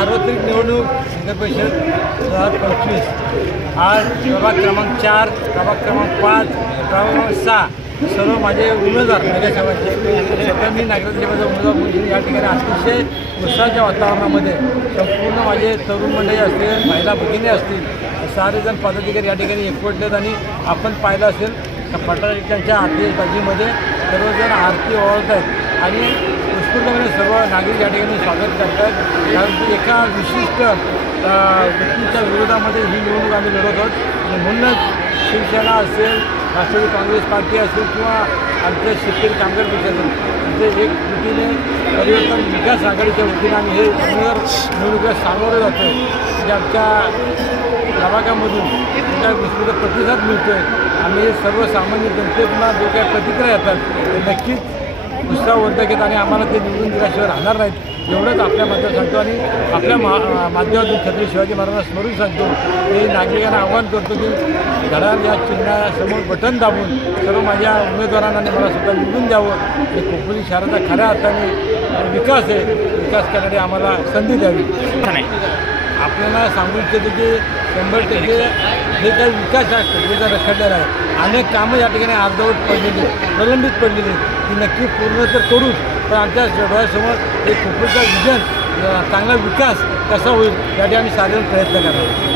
सार्वत्रिक निवडणूक नगर परिषद 2025 आज प्रभाग क्रमांक 4, प्रभाग क्रमांक 5, प्रभाग क्रमांक 6 सर्व माझे उमेदवार नगरसेवकाचे स्वतः मी नागरिकांचे उमेदवार म्हणून या ठिकाणी अतिशय उत्साहाच्या वातावरणामध्ये संपूर्ण माझे तरुण मंडळी असतील, महिला भगिनी असतील, सारेजण पदाधिकारी या ठिकाणी एकवटलेत आणि आपण पाहिलं असेल फटाक्यांच्या आतिषबाजीमध्ये सर्वजण आरती ओवाळत आहेत आणि उत्स्फूर्तपणे सर्व नागरिक या ठिकाणी स्वागत करतात. कारण की एका विशिष्ट व्यक्तीच्या विरोधामध्ये ही निवडणूक आम्ही लढत आहोत आणि म्हणूनच शिवसेना असेल, राष्ट्रवादी काँग्रेस पार्टी असेल किंवा आमच्या शेतकरी कामगार पक्ष असेल म्हणजे एक वतीने परिवर्तन विकास आघाडीच्या वतीने आम्ही हे निवडणुकीला सामोरं जातो आहे. म्हणजे आमच्या प्रभागामधून त्या गोष्टीचा प्रतिसाद मिळतो आहे. आम्ही सर्वसामान्य जनतेतून जो काही प्रतिक्रिया येतात ते नक्कीच उत्साहवर्धक आहेत आणि आम्हाला ते निवडून दिल्याशिवाय राहणार नाहीत एवढंच आपल्या माध्यमात सांगतो आणि आपल्या माध्यमातून छत्रपती शिवाजी महाराजांना स्मरून सांगतो की नागरिकांना आवाहन करतो की घड्याळ या चिन्हासमोर बटन दाबून सर्व माझ्या उमेदवारांना मला सुद्धा निवडून द्यावं आणि खोपोली शहराचा खऱ्या अर्थाने विकास आहे, विकास करण्याची आम्हाला संधी द्यावी. आपल्याला सांगू इच्छितो की 100% हे काही विकास या खोपोलीचा रखडलेला आहे. अनेक कामं या ठिकाणी अर्धवट पडलेली प्रलंबित पडलेली ती नक्की पूर्ण तर करूच, पण आमच्या डोळ्यासमोर एक खोपोलीचा विजन चांगला विकास कसा होईल यासाठी आम्ही साधारण प्रयत्न करणार.